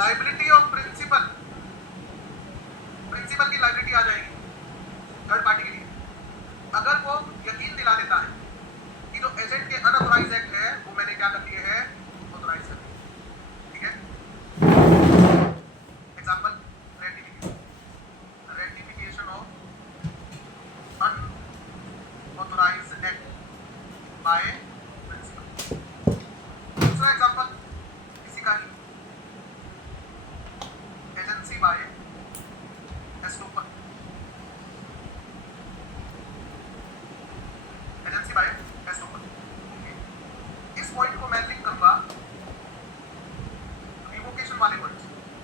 Liability of principal, principal की liability आ जाएगी third party के लिए अगर वो यकीन दिला देता है कि जो एजेंट के अनऑथराइज एक्ट है वो मैंने क्या कर दिए हैं, ऑथराइज कर दिए। ठीक है, example ratification of unauthorized act by principal. दूसरा एग्जांपल इसी का ही, agency by estoppel, agency by estoppel. इस पॉइंट को मैं लिंक करूंगा रिवोकेशन वाले वर्ड्स,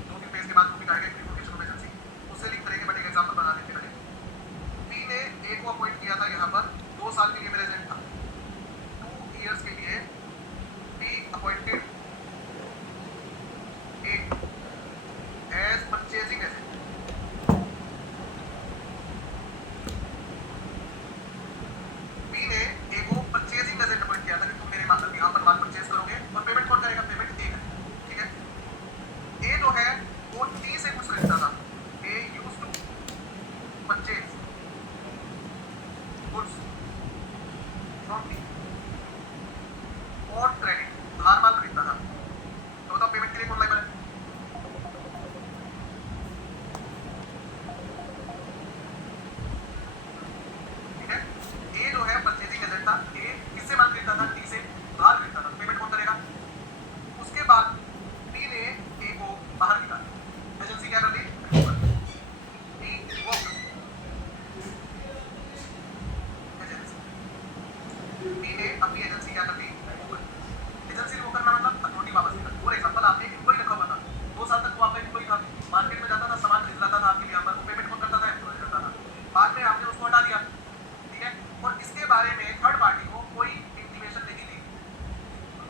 2-3 पेज के बाद टॉपिक आएगा रिवोकेशन ऑफ एजेंसी, उससे लिंक करेंगे। बट एक एग्जांपल बना देते हैं। पी ने ए को अपॉइंट किया था यहाँ पर 2 साल के लिए मेरा एजेंट था, 2 इयर्स के लिए पी अपॉइंटेड ए एज परचेजिंग एजेंट। पी ने ए को परचेजिंग एजेंट अपॉइंट किया था कि तुम मेरे मतलब यहाँ पर माल परचेज करोगे और पेमेंट कौन करेगा, पेमेंट ए करेगा। ठीक है, ए जो है वो टी से कुछ खरीदता था, A used to purchase goods from T on credit, उधार माल खरीदता था। तो बताओ पेमेंट के लिए कौन लायबल है, ठीक है। ए जो है परचेजिंग एजेंट था, ए किससे माल खरीदता था, टी से उधार खरीदता था, पेमेंट कौन करेगा। उसके बाद टी ने ए को बाहर निकाला, एजेंसी क्या कर दी, रिमूव कर दी। टी रिवोक एजेंसी, टी ने अपनी एजेंसी क्या कर दी, रिमूव कर दी। एजेंसी रिमूव करना मतलब अथॉरिटी वापस निकाल। फॉर एग्जांपल आपने एक एम्प्लॉय रखा हुआ था, 2 साल तक वो आपका एम्प्लॉय था, मार्केट में जाता था, सामान खरीद लाता था आपके लिए, यहाँ पर वो पेमेंट कौन करता था, एम्प्लॉय करता था। बाद में आपने उसको हटा दिया, ठीक है, और इसके बारे में थर्ड पार्टी को कोई इंटीमेशन नहीं दी,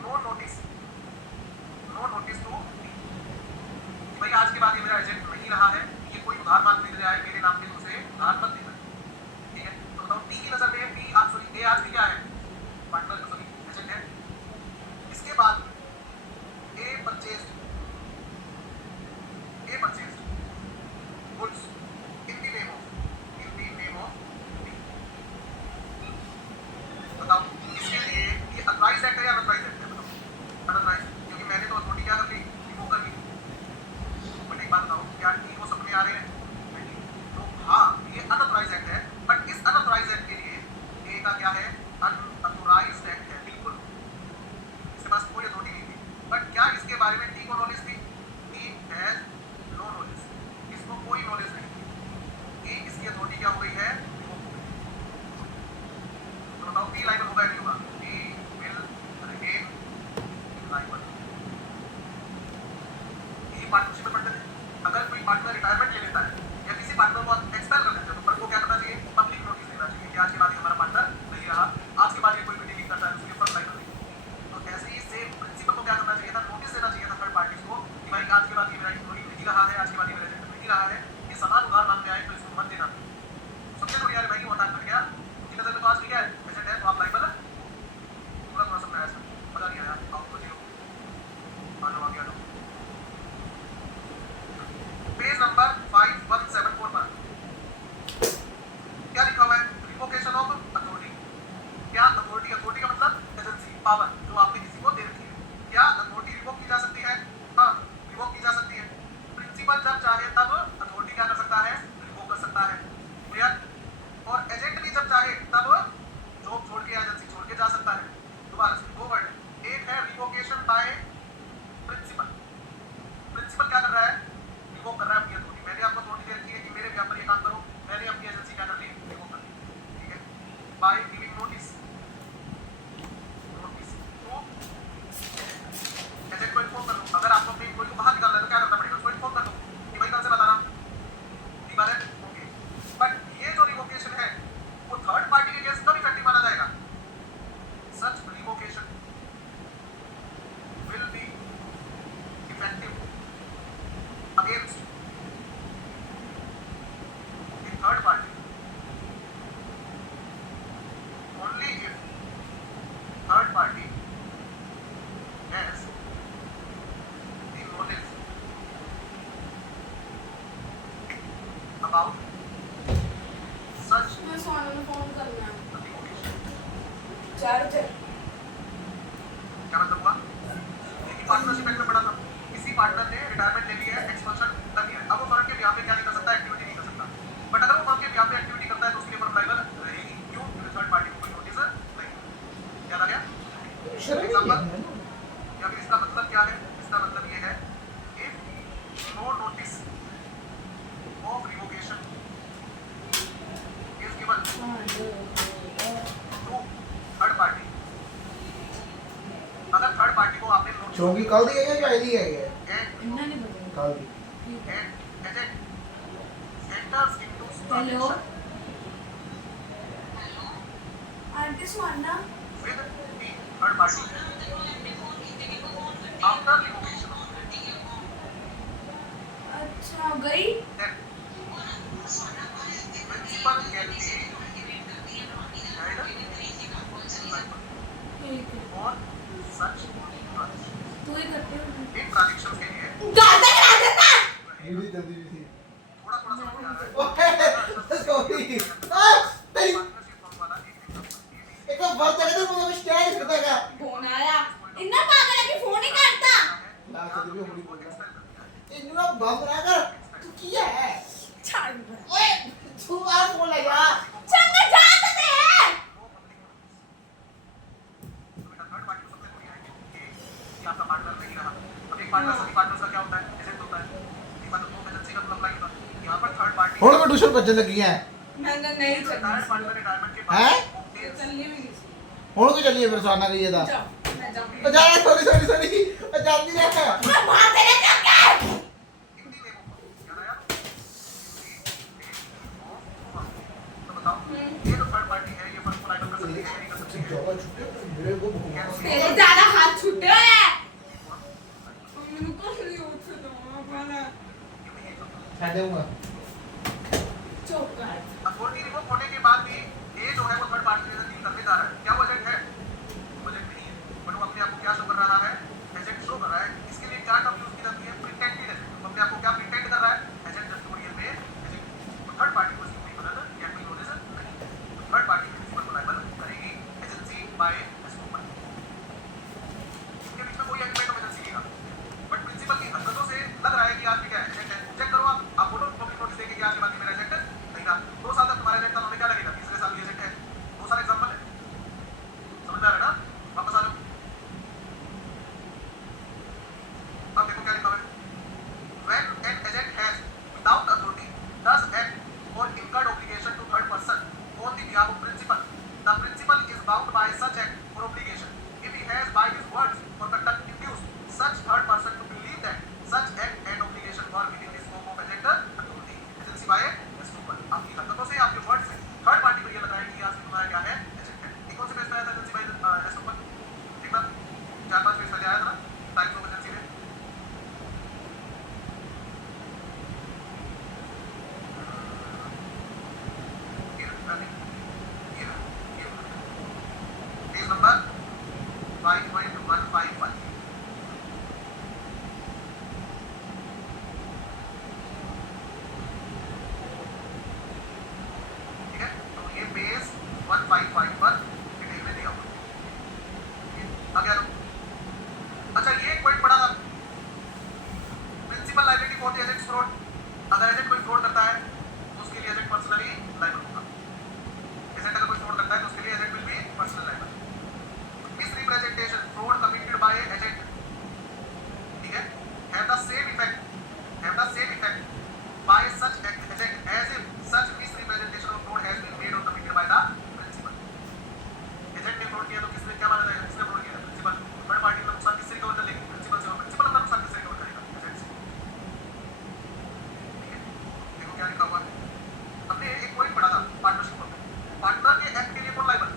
no notice, no notice to T, भाई आज के बाद ये मेरा एजेंट नहीं रहा है, ये कोई उधार माल खरीद रहा है मेरे नाम पे, उसे उधार मत देना। ठीक है, तो बताओ टी की नजर में पी आज सॉरी ए आज भी क्या है, पार्टनर सॉरी एजेंट है। इसके बाद A purchased goods in the name of T. बताओ इसके लिए ये अथराइज्ड एक्ट है या अनअथराइज्ड एक्ट है, बताओ अनअथराइज्ड, क्योंकि मैंने तो अथॉरिटी क्या कर दी, रिमूव कर दी। बट एक बात बताओ क्या टी को सपने आ रहे हैं, नहीं। तो हाँ ये अनअथराइज्ड एक्ट है, बट इस अनअथराइज्ड एक्ट के लिए ए का क्या है, अनअथराइज्ड एक्ट है, बिल्कुल इसके पास कोई अथॉरिटी नहीं थी। बट क्या इसके बारे में टी को नॉलेज थी, टी हैज नो नॉलेज, इसको कोई नॉलेज नहीं थी कि इसकी अथॉरिटी क्या हो गई है, रिवोक हो गई। तो बताओ टी लायबल होगा या नहीं होगा, टी विल रिमेन लायबल। ये पार्टनरशिप में पढ़ते थे, अगर कोई पार्टनर रिटायरमेंट ले लेता है या किसी पार्टनर को एक्सपेल कर देते हैं तो फर्म को क्या करना चाहिए, पब्लिक नोटिस देना चाहिए कि आज के बाद ये हमारा पार्टनर नहीं रहा, आज के बाद ये कोई भी डीलिंग करता है उसके फर्म लायबल नहीं। तो ऐसे ही सेम प्रिंसिपल को क्या करना चाहिए था, नोटिस देना चाहिए था थर्ड पार्टीज को कि भाई आज के बाद ये मेरा एम्प्लॉय नहीं रहा है, आज के बाद ये मेरा एजेंट नहीं रहा है, ये सामान उधार मांगने आए तो इसको मत देना। सबसे थोड़ी यार भाई वो हटान कर गया, उनकी नजर में तो आज ठीक है एजेंट है तो आप लायबल है, पूरा थोड़ा समझाया ऐसा मजा नहीं आया। आओ बच्चे लोग आ जाओ, आगे आ जाओ, पेज नंबर 5174 पर क्या लिखा हुआ है, रिवोकेशन ऑफ अथॉरिटी। क्या अथॉरिटी, अथॉरिटी का मतलब एजेंसी, पावर जो आपने किसी को दे रखी है। क्या अथॉरिटी रिवोक की जा सकती है, हाँ रिवोक की जा सकती है। प्रिंसिपल जब चाहे तब अथॉरिटी क्या कर सकता है, रिवोक कर सकता है, क्लियर। और एजेंट भी जब चाहे तब जॉब छोड़ के एजेंसी छोड़ के जा सकता है। दोबारा से 2 वर्ड है, एक है रिवोकेशन बाय प्रिंसिपल, प्रिंसिपल क्या कर रहा है, रिवोक कर रहा है अपनी अथॉरिटी। मैंने आपको अथॉरिटी दे रखी है कि मेरे यहाँ पर ये काम करो, मैंने अपनी एजेंसी क्या कर दी, रिवोक कर दी, ठीक है। By giving notice to agent को इन्फॉर्म कर दो, अगर आपको अपने एम्प्लॉय को बाहर निकालना है तो क्या करना पड़ेगा, उसको इन्फॉर्म कर दो कि भाई कल से बताना, ठीक है, ओके। बट ये जो रिवोकेशन है वो थर्ड पार्टी के केस कब इफेक्टिव माना जाएगा, such revocation will be effective against the third party only if charger क्या मतलब हुआ? देखिए पार्टनरशिप एक्ट में पढ़ा था, किसी पार्टनर ने रिटायरमेंट ले ली है, एक्सपल्शन कर दिया है, अब वो फर्म के ब्याह पे क्या नहीं कर सकता, एक्टिविटी नहीं कर सकता। बट अगर वो फर्म के ब्याह पे एक्टिविटी करता है तो उसके लिए फर्म लायबल रहेगी। क्यों? क्योंकि थर्ड पार्टी को कोई नोटिस नहीं। याद आ गया? एग्जांपल या फिर इसका मतलब क्या है? इसका मतलब ये है if no notice of revocation is given to third party, अगर थर्ड पार्टी को आपने नोटिस चौकी कल दी गई है या दी गई है? इन्होंने बताया कल दी। हेलो आंटी सुहाना अच्छा गई ठीक है तू ही करते हो गाता करा देता वीडियो जल्दी थी। थोड़ा सॉरी तेरी एक बार तक तो मुझे स्टैंड करता का फोन आया इतना पागल है कि फोन ही करता ला के भी होली बोल रहा इतना बम रहा कर तू किया है छाड़ ओए तू आ बोल लगा चंगा जाते थे आपका पार्टनर नहीं रहा। अब एक पार्टनर सभी पार्टनर्स का क्या होता है? एजेंट होता है। एक बार तो दो एजेंसी का अप्लाई होता है। यहाँ पर थर्ड पार्टी ਹੁਣ ਮੈਂ ਟਿਊਸ਼ਨ ਬੱਚਣ ਲੱਗੀ ਹੈ मैंने नहीं थर्ड चलनी पार्टनर रिटायरमेंट के हैं? बाद चलनी भी नहीं ਹੁਣ ਕੋ ਚੱਲੀਏ ਫਿਰ ਸਾਨਾ ਗਈ ਇਹਦਾ जाओ मैं जाऊंगी ਉਹ ਜਾ ਸੌਰੀ सॉरी ਉਹ ਜਾਂਦੀ ਰਹਿ मैं वहां से ले जाऊंगा हिंदी में वो क्या रहा? तो बताओ ये तो थर्ड पार्टी है, ये फर्स्ट को लाइबल कर सकती है या नहीं कर सकती है? ਜੋਗਾ ਛੁੱਟੇ ਮੇਰੇ ਕੋ तेरे ज्यादा हाथ छूटे हुए हैं मेरे को नहीं उठ दो वाला ਛੱਡ ਦੇਊਂਗਾ चुप कर अथॉरिटी रिवोक होने के बाद भी ये जो है वो थर्ड पार्टी के साथ डील करने जा रहा है। क्या वो एजेंट है? वो एजेंट नहीं है, बट वो अपने आप को क्या शो कर रहा है? एजेंट शो कर रहा है। इसके लिए क्या टर्म यूज की जाती है? Pretended agent. तो अपने आप को क्या प्रिटेंड कर रहा है? एजेंट जस्टोरियल में एजेंट। तो थर्ड पार्टी को इसकी कोई मदद या कोई नोटिस नहीं। तो थर्ड पार्टी प्रिंसिपल को लायबल करेगी एजेंसी बाय एस्टोपन। इनके बीच में कोई एग्रीमेंट ऑफ एजेंसी नहीं रहा, बट प्रिंसिपल की हरकतों से लग रहा है कि आदमी क्या है? एजेंट है। चेक करो आप फोटो पब्लिक नोटिस देंगे कि आज के बाद मेरा एजेंट है नहीं रहा। 2 साल तक तुम्हारा एजेंट था, हमें क्या लगेगा? तीसरे साल भी एजेंट है। 2 साल एग्जांपल है, समझ में आ रहा है ना? वापस आ जाओ। अब देखो क्या लिखा हुआ है। When an agent has without authority does act or incurred obligation to third person on the behalf of principal, the principal is bound by such act or obligation if he has by his words or conduct induced such third person to believe that such act and obligation were within the scope of agent authority agency by estoppel। आपकी हरकतों से, आपके word से third party को ये लग रहा है कि आज तुम्हारा क्या है? एजेंट है। ये कौन से पेज पे आया था? Agency by estoppel. एक बार 4-5 पेज पहले आया था ना टाइप्स ऑफ एजेंसी में। Page number 5.155। ठीक है, तो ये पेज 155 पर डिटेल में दिया हुआ है। आ गया लोग? अच्छा ये एक पॉइंट पढ़ा था, principal liability for the agent fraud. अगर एजेंट कोई फ्रॉड करता है तो उसके लिए एजेंट पर्सनली लायबल होगा। एजेंट अगर कोई फ्रॉड करता है तो उसके लिए agent will be personal liable. Misrepresentation fraud committed by agent, ठीक है, have the same effect by such agent as if such misrepresentation of fraud has been made or committed by the principal। Agent ने fraud किया तो किसने क्या माना जाएगा? किसने फ्रॉड किया? प्रिंसिपल। थर्ड पार्टी का नुकसान किससे रिकवर कर लेगी? प्रिंसिपल से। और प्रिंसिपल अपना नुकसान किससे रिकवर करेगा? एजेंट से। ठीक है, देखो क्या लिखा हुआ है। हमने एक पॉइंट पढ़ा था पार्टनरशिप में, पार्टनर के एक्ट के लिए कौन लायबल?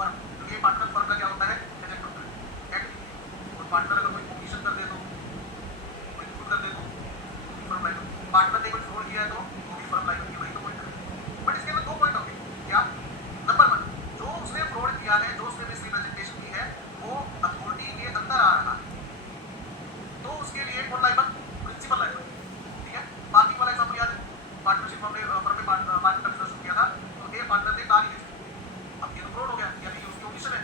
फर्म। तो ये पार्टनर फर्म का क्या होता है? एजेंट होता है एक्ट। और पार्टनर अगर कोई ओमिशन कर दे तो, कोई भूल कर दे तो फर्म लायबल। पार्टनर ने कोई फ्रॉड किया है तो वो भी फर्म लायबल की, वही तो पॉइंट है। बट इसके अंदर 2 पॉइंट होंगे। क्या? नंबर 1, जो उसने फ्रॉड किया है, जो उसने मिसरिप्रेजेंटेशन की है, वो अथॉरिटी के अंदर आ रहा है तो उसके लिए कौन लायबल? Principal liable. ठीक है, बाकी वाला एग्जांपल याद है? पार्टनरशिप हमने फर्म में पार्टनर का बिजनेस किया था तो ए पार्टनर ने कार ली। अब ये तो फ्रॉड हो गया, यानी उसकी ओमिशन है।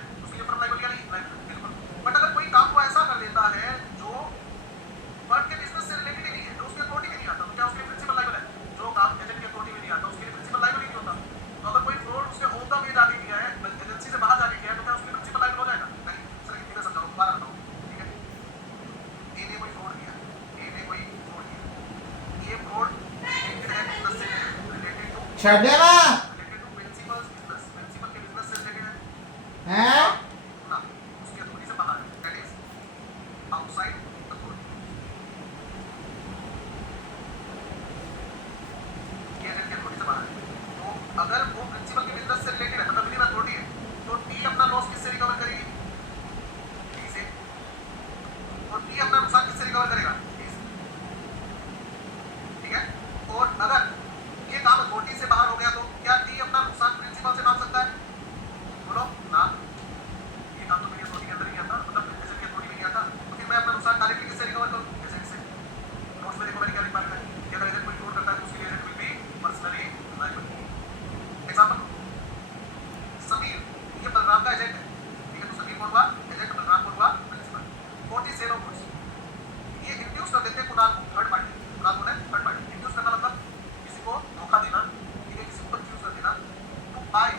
छड़ने में related to principals business, principal के बिजनेस से रिलेटेड है हैं ना, उसकी अथॉरिटी से बाहर है, दैट इज आउटसाइड अथॉरिटी। ये एजेंट की अथॉरिटी से बाहर है। तो अगर वो प्रिंसिपल के बिजनेस से रिलेटेड है, मतलब बिजनेस अथॉरिटी है, तो टी अपना लॉस किससे रिकवर करेगी? टी से। और टी अपना नुकसान किससे रिकवर करेगा? टी से। ठीक है। और अगर ये काम अथॉरिटी से बाहर हो गया तो क्या टी अपना नुकसान प्रिंसिपल से मांग सकता है? बोलो ना, ये काम तो मेरी अथॉरिटी के अंदर ही नहीं आता, मतलब एजेंट की अथॉरिटी में नहीं आता, तो फिर मैं अपना नुकसान डायरेक्टली किससे रिकवर करूं? एजेंट से। नोट्स में देखो मैंने क्या लिखा है कि अगर एजेंट कोई फ्रॉड करता है तो उसके लिए agent will be personally liable. Example Sameer, ये बलराम का एजेंट है, ठीक है, तो समीर कौन हुआ? एजेंट, बलराम कौन हुआ? Principal. For the sale of goods, ये इंड्यूस कर देते हैं कुणाल को, थर्ड पार्टी। कुणाल कौन है? Third party. इंड्यूस करना मतलब किसी को धोखा देना, ठीक है, किसी को कंफ्यूज कर देना। To buy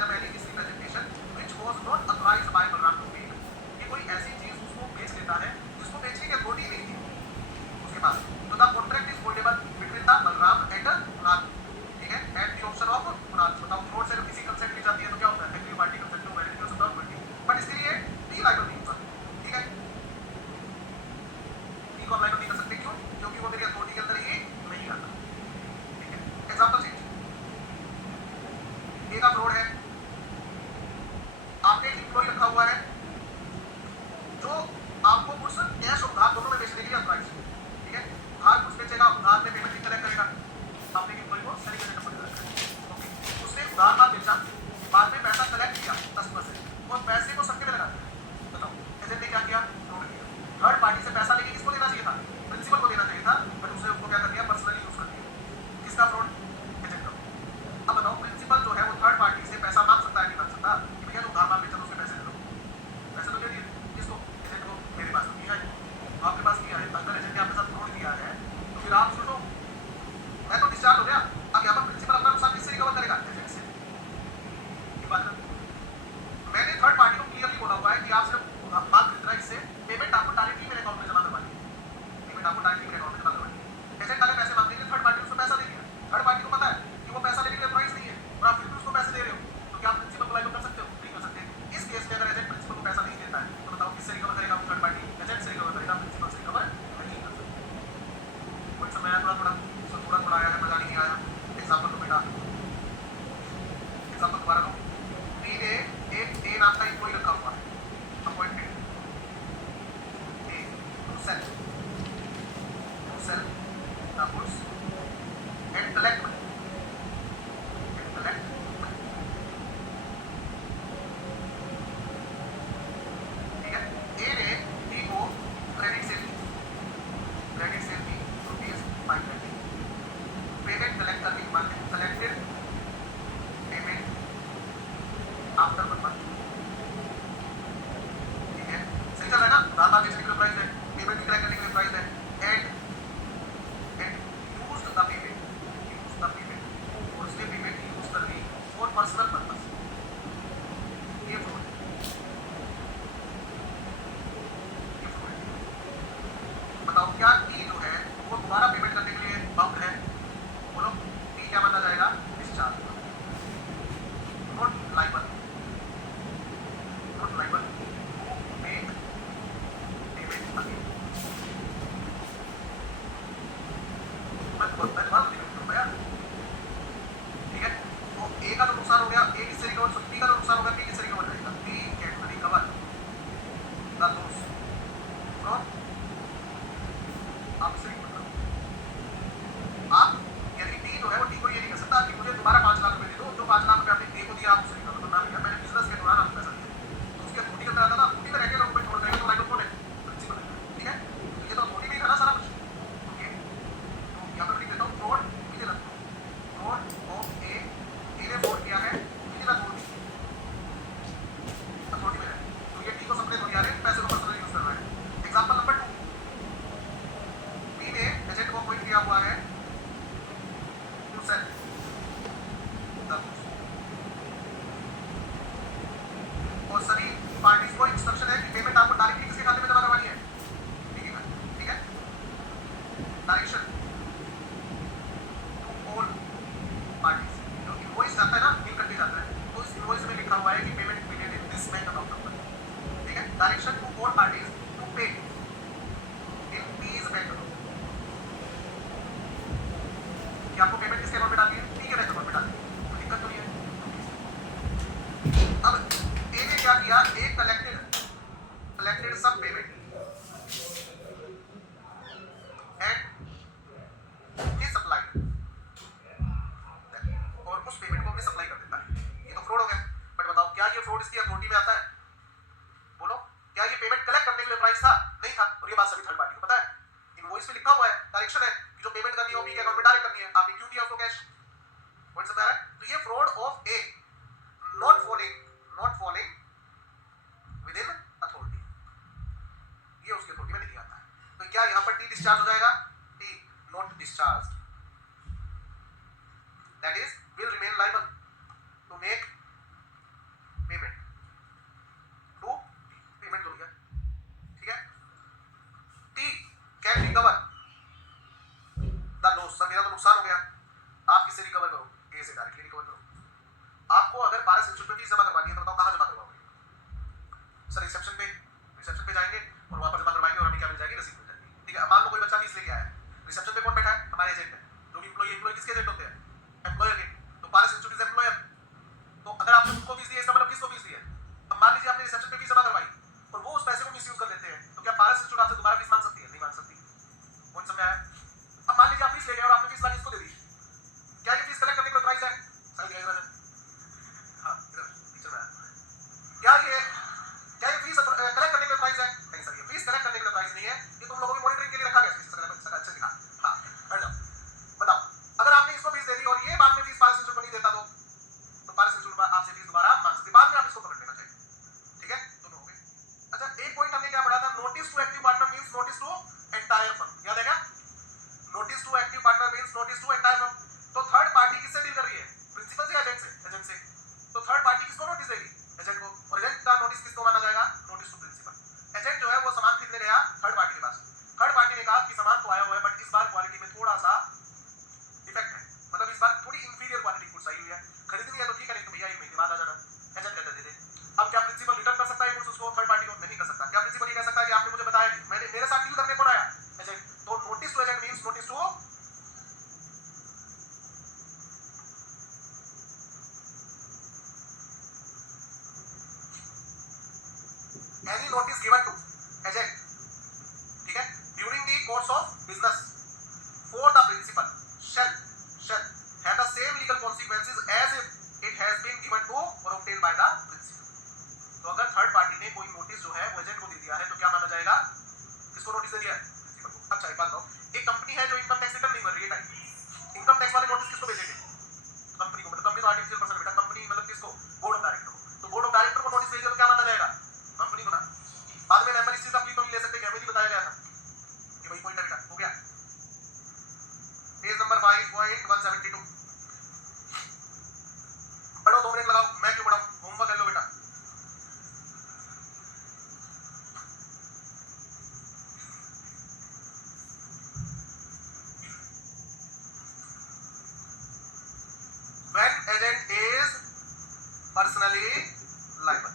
them any misrepresentation which was not authorized by Balram to make। ये कोई ऐसी चीज उसको बेच लेता है जिसको बेचने की अथॉरिटी नहीं थी उसके पास। तो the contract is voidable between the Balram and Kunal, ठीक है, at the option of Kunal. बताओ फ्रॉड से किसी कंसेंट ली जाती है तो क्या होता है? Agree party consent to validity of the authority, but इसके लिए टी लायबल नहीं होता, ठीक है। टी को लायबल नहीं कर सकते, क्यों? क्योंकि वो मेरी अथॉरिटी के अंदर ही नहीं आता, ठीक है। एग्जांपल चेंज, ए का फ्रॉड है, आपने एक एम्प्लॉय रखा हुआ है जो आपको गुड्स कैश और उधार दोनों में बेचने के लिए अथॉराइज है, ठीक है। उधार गुड्स बेचेगा, उधार में पेमेंट कलेक्ट करेगा, आपने एक एम्प्लॉय को सेलिंग एजेंट अपॉइंट करा, ओके। उसने उधार माल बेचा, बाद में पैसा कलेक्ट किया कस्टमर से और पैसे को सबके में लगा दिया। बताओ एजेंट ने क्या किया? फ्रॉड किया। थर्ड पार्टी से पैसा लेके किसको देना चाहिए था? प्रिंसिपल को देना चाहिए था, बट उसने उसको क्या कर दिया? पर्सनली यूज कर दिया। किसका फ्रॉड? एजेंट का। अब बताओ प्रिंसिपल जो है वो थर्ड पार्टी से पैसा मांग सकता है नहीं मांग सकता? कि भैया जो उधार माल बेचा उसके पैसे दे दो, पैसे तो दे दिए किसको? एजेंट को। मेरे पास तो किया है, आपके पास किया है, अगर एजेंट ने आपके साथ फ्रॉड किया है तो फिर आप सुनो, मैं तो डिस्चार्ज हो गया। अब यहाँ पर प्रिंसिपल अपना नुकसान किससे रिकवर करेगा? एजेंट से। ये बात है। मैंने थर्ड पार्टी को क्लियरली बोला हुआ है कि आप सिर्फ माल खरीदना, इससे पेमेंट आपको डायरेक्टली मेरे अकाउंट में जमा करवानी है, पेमेंट आपको डायरेक्टली मेरे अकाउंट में जमा करवानी है। एजेंट वाले पैसे मांगेंगे, थर्ड पार्टी उसको पैसा दे दिया, थर्ड पार्टी को पता है कि वो पैसा लेने के लिए प्राइस नहीं है और आप फिर भी उसको पैसे दे रहे हो, तो क्या आप प्रिंसिपल को लायबल कर सकते हो? नहीं कर सकते। इस केस में अगर एजेंट प्रिंसिपल को पैसा नहीं देता है तो बताओ किससे रिकवर करेगा? थर्ड पार्टी एजेंट से रिकवर करेगा, प्रिंसिपल से रिकवर नहीं कर सकता। कोई समय आया थोड़ा आया है, मजा नहीं आया। एग्जांपल लो बेटा, एग्जांपल दोबारा लो। टी ने एक ए नाम का एम्प्लॉय रखा हुआ है, appointed A to sell the goods and collect money, ठीक है। ए ने टी को क्रेडिट सेल दी ₹5 लाख। पेमेंट कलेक्ट करने के बाद कलेक्टेड पेमेंट आफ्टर 1 मंथ, ठीक है। सही चल रहा है ना? उधार माल बेचने के लिए प्राइस है, पेमेंट भी कलेक्ट करने के लिए प्राइस है, एंड यूज्ड द पेमेंट और उसने पेमेंट यूज कर ली फॉर पर्सनल पर्पस। ये फ्रॉड है। बताओ क्या टी जो है वो दोबारा पेमेंट करने के लिए बाउंड है? बोलो टी क्या माना जाएगा? Discharge, not liable. हुआ है कि payment be made in this method of number, ठीक है। Direction to all parties to pay in these method, कि आपको पेमेंट किसके अकाउंट में डालनी है, टी के बैंक अकाउंट में डालनी है, तो दिक्कत तो नहीं है। अब ए ने क्या किया, A collected some payment and he supplied, और उस पेमेंट को अपने सप्लाई कर देता है। ये तो फ्रॉड हो गया। बट बताओ क्या ये फ्रॉड इसकी अथॉरिटी में आता है? बोलो, क्या ये पेमेंट कलेक्ट करने के लिए प्राइस था? नहीं था। और ये बात सभी थर्ड पार्टी को पता है, इनवॉइस पे लिखा हुआ है, डायरेक्शन है कि जो पेमेंट करनी है वो बी के अकाउंट में डायरेक्ट करनी है, आपने क्यों दिया उसको कैश? पॉइंट समझ आ रहा है? तो ये fraud of A not following with in authority, ये उसकी अथॉरिटी में नहीं आता है। तो क्या यहां पर टी डिस्चार्ज हो जाएगा? T not discharge, that is will remain liable to make payment to payment हो गया, ठीक है। T can recover the loss, sir मेरा तो नुकसान हो गया, आप किससे रिकवर करो? ए से डायरेक्टली रिकवर करो। आपको अगर 12 इंस्टीट्यूट में फीस जमा करवानी है तो बताओ कहां जमा करवाओगे? सर रिसेप्शन पे जाएंगे और वहां पर जमा करवाएंगे और हमें क्या मिल जाएगी? रसीद मिल जाएगी, ठीक है। मान लो कोई बच्चा फीस लेके आया, रिसेप्शन पे कौन बैठा है? हमारे एजेंट है। जो भी एम्प्लॉय किसके एजेंट होते हैं? एम्प्लॉयर के। तो 12 इंस्टीट्यूट इज एम्प्लॉयर, तो अगर आपने उनको फीस दी है इसका मतलब किसको फीस दी है? अब मान लीजिए आपने रिसेप्शन पे फीस जमा करवाई और वो उस पैसे को मिसयूज कर लेते हैं, तो क्या 12 इंस्टीट्यूट आपसे दोबारा फीस मांग सकती है? नहीं मांग सकती। कौन समझ आया? अब मान लीजिए आप फीस ले गए और आपने फीस लाके इसको दे दी, क्या ये फीस कलेक्ट करने का प्राइस है? सही कह रहे हैं। हां इधर टीचर में क्या ये फीस कलेक्ट करने का प्राइस है? नहीं सर, ये फीस कलेक्ट करने का प्राइस नहीं है, ये तुम लोगों की मॉनिटरिंग के लिए रखा गया है। सर अच्छे दिखा। हां बैठ जाओ। बताओ अगर आपने इसको फीस दे दी और ये बाद में फीस 12 इंस्टीट्यूट को नहीं देता तो 12 इंस्टीट्यूट आपसे फीस दोबारा मांग सकती है, बाद में आप इसको पकड़ लेना चाहिए, ठीक है। दोनों हो गए। अच्छा एक पॉइंट हमने क्या पढ़ा था? Notice to active partner means notice to entire firm, याद है क्या? Notice to active partner means notice to entire firm. तो थर्ड पार्टी किससे डील कर रही है? प्रिंसिपल से, एजेंट से? एजेंट से। तो थर्ड पार्टी किसको नोटिस देगी? एजेंट को। और एजेंट का नोटिस किसको माना जाएगा? Notice to principal. एजेंट जो है वो सामान खरीदने गया थर्ड पार्टी के पास, थर्ड पार्टी ने कहा कि सामान तो आया हुआ है बट इस बार क्वालिटी में थोड़ा सा डिफेक्ट है, मतलब इस बार थोड़ी इंफीरियर क्वालिटी गुड्स आई हुई है, खरीदनी है तो ठीक है, नहीं तो भैया 1 महीने बाद आ जाना। एजेंट कहता दे दे। अब क्या प्रिंसिपल रिटर्न कर सकता है गुड्स उसको थर्ड पार्टी को? नहीं कर सकता। क्या प्रिंसिपल ये कह सकता है कि आपने मुझे बताया नहीं, मैंने मेरे साथ डील करने कौन आया? एजेंट। तो notice to agent means notice to any notice given to agent, ठीक है, during the course of business for the principal shall have the same legal consequences as if it has been given to or obtained by the principal। तो अगर third party ने कोई notice जो है वो agent को दे दिया है तो क्या माना जाएगा? किसको नोटिस दे दिया है? प्रिंसिपल को। अच्छा एक बात बताओ, एक कंपनी है जो इनकम टैक्स रिटर्न नहीं भर रही है, इनकम टैक्स वाले नोटिस किसको भेजेंगे? कंपनी को। मतलब कंपनी तो आर्टिफिशियल पर्सन बेटा, कंपनी मतलब किसको? बोर्ड ऑफ डायरेक्टर को। तो बोर्ड ऑफ डायरेक्टर को नोटिस भेजेगा तो क्या माना जाएगा? कंपनी को ना। बाद में मेंबर इस चीज का प्लीज तो नहीं ले सकते कि हमें नहीं बताया गया था, ये वही पॉइंट है बेटा। हो गया पेज नंबर 5.172 पढ़ो, 2 मिनट लगाओ। मैं क्यों पढ़ाऊं? होमवर्क कर लो बेटा। When agent is personally liable,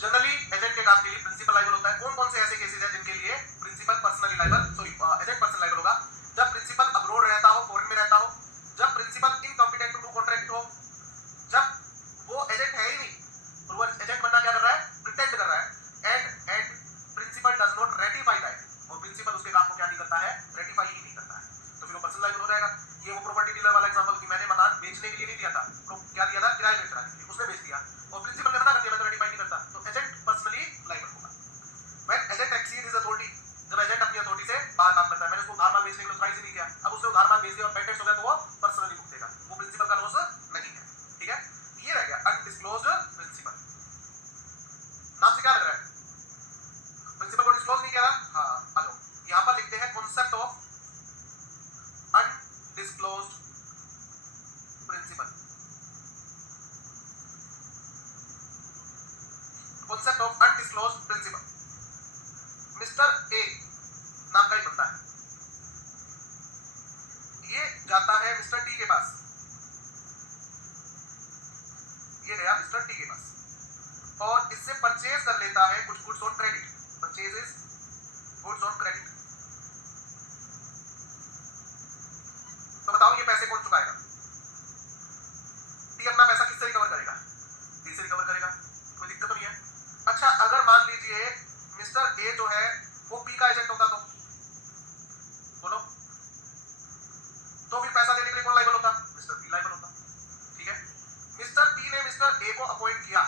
generally agent के काम के लिए प्रिंसिपल लायबल होता है। कौन कौन से ऐसे केसेस हैं जिनके लिए principal personally liable, sorry agent personal liable होगा? जब प्रिंसिपल अब्रोड रहता हो, फॉरेन में रहता हो, जब principal incompetent to do contract हो, जब वो एजेंट है ही नहीं और वो एजेंट बनना क्या कर रहा है? प्रिटेंड कर रहा है, and principal does not ratify that, और प्रिंसिपल उसके काम को क्या नहीं करता है? रेटिफाई ही नहीं करता है, तो फिर वो पर्सनल लायबल हो जाएगा। ये वो प्रॉपर्टी डीलर वाला एग्जांपल कि मैंने मकान बेचने के लिए नहीं दिया था, तो क्या दिया था? किराए पे कराने के लिए, उसने बेच दिया और प्रिंसिपल ने मना कर दिया मैं तो रेटिफाई नहीं करता, तो एजेंट पर्सनली लायबल होगा। When agent exceed his authority, जब एजेंट अपनी अथॉरिटी से बाहर काम करता है, मैंने उसको उधार माल बेचने के लिए प्राइस ही नहीं किया, अब उसने उधार माल बेच दिया और बैड डेट्स हो गया तो वो पर्सनली भुगतेगा, वो प्रिंसिपल का लॉस नहीं है, ठीक है। ये रह गया अनडिस्क्लोज्ड प्रिंसिपल। नाम से क्या लग रहा है? प्रिंसिपल को डिस्क्लोज नहीं किया। हां आ जाओ, यहां पर लिखते हैं concept of undisclosed principal. Concept of undisclosed principal. Mister A नाम का ही बनता है, ये जाता है मिस्टर टी के पास, ये गया मिस्टर टी के पास और इससे परचेज कर लेता है कुछ goods on credit, purchases goods on credit. तो बताओ ये पैसे कौन चुकाएगा? टी अपना पैसा किससे रिकवर करेगा? टी से रिकवर करेगा, कोई दिक्कत तो नहीं है। अच्छा अगर मान लीजिए मिस्टर ए जो है वो पी का एजेंट होता तो बोलो, तो फिर पैसा देने के लिए कौन लायबल होता? मिस्टर पी लायबल होता। ठीक है, मिस्टर पी ने मिस्टर ए को अपॉइंट किया,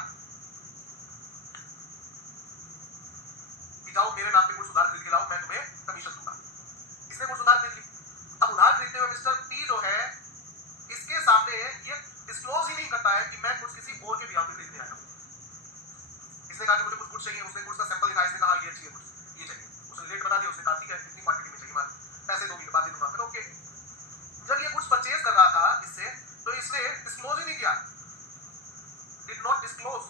जाओ मेरे नाम पे कुछ उधार खरीद के लाओ, मैं तुम्हें कमीशन दूंगा। इसने कुछ उधार खरीद ली, अब उधार खरीदते हुए मिस्टर पी जो है इसके सामने ये डिस्क्लोज ही नहीं करता है कि मैं कुछ किसी और के बिहाफ पे खरीदने आया हूं। इसने कहा कि मुझे कुछ गुड्स चाहिए, उसने गुड्स का सैंपल दिखाया, इसने कहा ये चाहिए गुड्स, ये चाहिए, उसने रेट बता दिया, उसने कहा ठीक है कितनी क्वांटिटी में चाहिए, मान पैसे 2 वीक बाद दे दूंगा, फिर ओके। जब ये गुड्स परचेज कर रहा था इससे, तो इसने डिस्क्लोज ही नहीं किया, did not disclose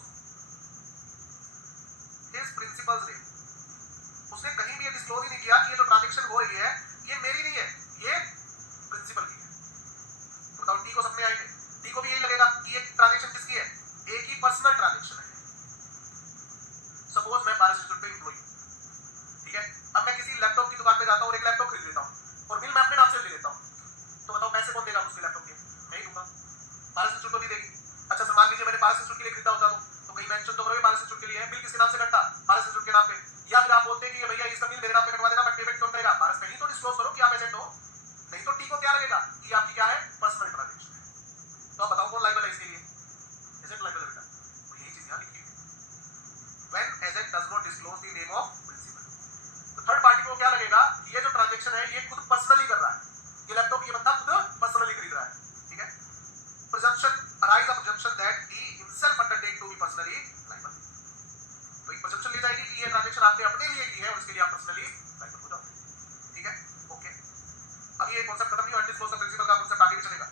his principles name. उसने कहीं भी ये डिस्क्लोज ही नहीं किया कि ये जो ट्रांजैक्शन हो रही है ये मेरी नहीं है, ये प्रिंसिपल की है। तो बताओ टी को सपने आएंगे, टी को भी यही लगेगा कि ये ट्रांजैक्शन किसकी है? ए की पर्सनल ट्रांजैक्शन है। सपोज मैं पारस इंस्टीट्यूट पे एम्प्लॉय हूं, ठीक है, अब मैं किसी लैपटॉप की दुकान पे जाता हूं और एक लैपटॉप खरीद लेता हूं और बिल मैं अपने नाम से ले लेता हूं, तो बताओ पैसे कौन देगा उसके लैपटॉप के? मैं ही दूंगा, पारस इंस्टीट्यूट तो नहीं देगी। अच्छा सर मान लीजिए मैंने पारस इंस्टीट्यूट के लिए खरीदा होता तो कहीं मेंशन तो करोगे पारस इंस्टीट्यूट के लिए है, बिल किसके नाम से कटता? पारस इंस्टीट्यूट के नाम पे। या फिर आप बोलते हैं कि भैया इसका बिल मेरे नाम पे कटवा देना, बट पेमेंट कौन करेगा? पारस। कहीं तो डिस्क्लोज करो कि आप एजेंट हो, नहीं तो टी को क्या लगेगा कि आपकी क्या है? पर्सनल ट्रांजैक्शन है। तो आप बताओ कौन लायबल है इसके लिए? एजेंट लायबल है बेटा, और यही चीज यहां लिखी है, when agent does not disclose the name of principal. तो थर्ड पार्टी को क्या लगेगा कि ये जो ट्रांजैक्शन है ये खुद पर्सनली कर रहा है, ये लैपटॉप ये बंदा खुद पर्सनली खरीद रहा है। ठीक है, presumption arise a presumption that he himself undertake to be personally liable। तो एक presumption ली जाएगी कि ये ट्रांजैक्शन आपने अपने लिए की है और उसके लिए आप पर्सनली लायबल हो जाओ। ठीक है, ओके। अब ये कॉन्सेप्ट खत्म नहीं हुआ, डिस्क्लोज का प्रिंसिपल का कॉन्सेप्ट आगे भी चलेगा।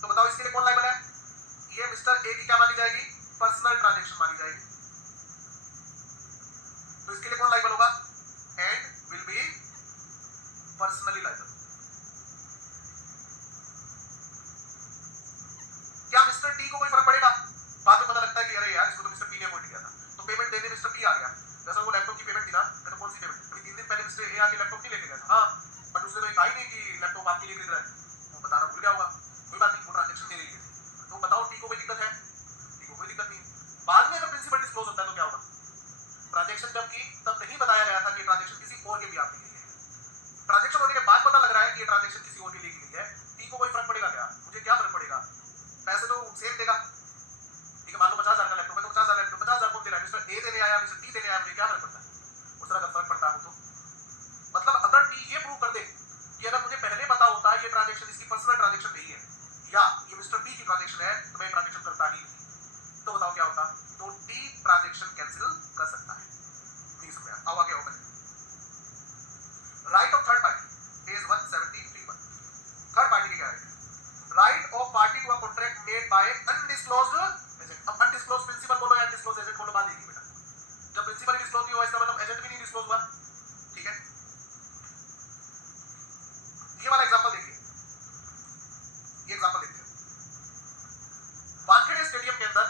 तो बताओ इसके लिए कौन लायबल है? ये मिस्टर ए की क्या मानी जाएगी? पर्सनल ट्रांजैक्शन मानी जाएगी। तो इसके लिए कौन लायबल होगा? And will be personally liable. क्या मिस्टर टी को कोई फर्क पड़ेगा? बाद में पता लगता है कि अरे यार इसको तो मिस्टर पी ने अपॉइंट किया था, तो पेमेंट देने मिस्टर पी आ गया। जैसा वो लैपटॉप की पेमेंट थी ना, तो कौन सी पेमेंट? अभी 3 दिन पहले मिस्टर ए आके लैपटॉप नहीं लेके गया था, हाँ, बट उसने तो ये कहा ही नहीं कि लैपटॉप आपके लिए खरीद रहा है, वो बताना भूल गया होगा। कोई बात नहीं, वो ट्रांजैक्शन मेरे लिए थी। तो बताओ टी को कोई दिक्कत है? टी को कोई दिक्कत नहीं। बाद में अगर प्रिंसिपल डिस्क्लोज होता है तो क्या होगा? ट्रांजैक्शन जब की तब नहीं बताया गया था कि ट्रांजैक्शन किसी और के भी आपके लिए है, ट्रांजैक्शन होने के बाद पता लग रहा है कि ये ट्रांजैक्शन किसी और के लिए की गई है, टी को कोई फर्क पड़ेगा क्या? मुझे क्या फर्क पड़ेगा, पैसे तो सेम देगा। ठीक है, मान लो 50,000 का लैपटॉप है तो 50,000 लैपटॉप 50,000 कौन दे रहा है? मिस्टर ए देने आया, मिस्टर टी देने आया, मुझे क्या फर्क पड़ता है? उस तरह का फर्क पड़ता है तो मतलब अगर टी ये प्रूव कर दे कि अगर मुझे पहले पता होता ये ट्रांजैक्शन इसकी पर्सनल ट्रांजैक्शन नहीं है या ये मिस्टर बी की ट्रांजैक्शन है तो मैं ट्रांजैक्शन करता ही नहीं, तो बताओ क्या होता? तो टी ट्रांजैक्शन कैंसिल कर सकता है। नहीं समझ आओ आगे आओ। Right of third party, page 173 third party की क्या है? Right of party to a contract made by undisclosed agent. अब अनडिस्क्लोज्ड प्रिंसिपल बोलो या डिस्क्लोज्ड एजेंट बोलो, बात एक ही बेटा। जब प्रिंसिपल डिस्क्लोज नहीं हुआ इसका मतलब एजेंट भी नहीं डिस्क्लोज हुआ। ठीक है, ये वाला एग्जांपल देखिए, ये एग्जांपल देखते हैं। वानखेड़े स्टेडियम के अंदर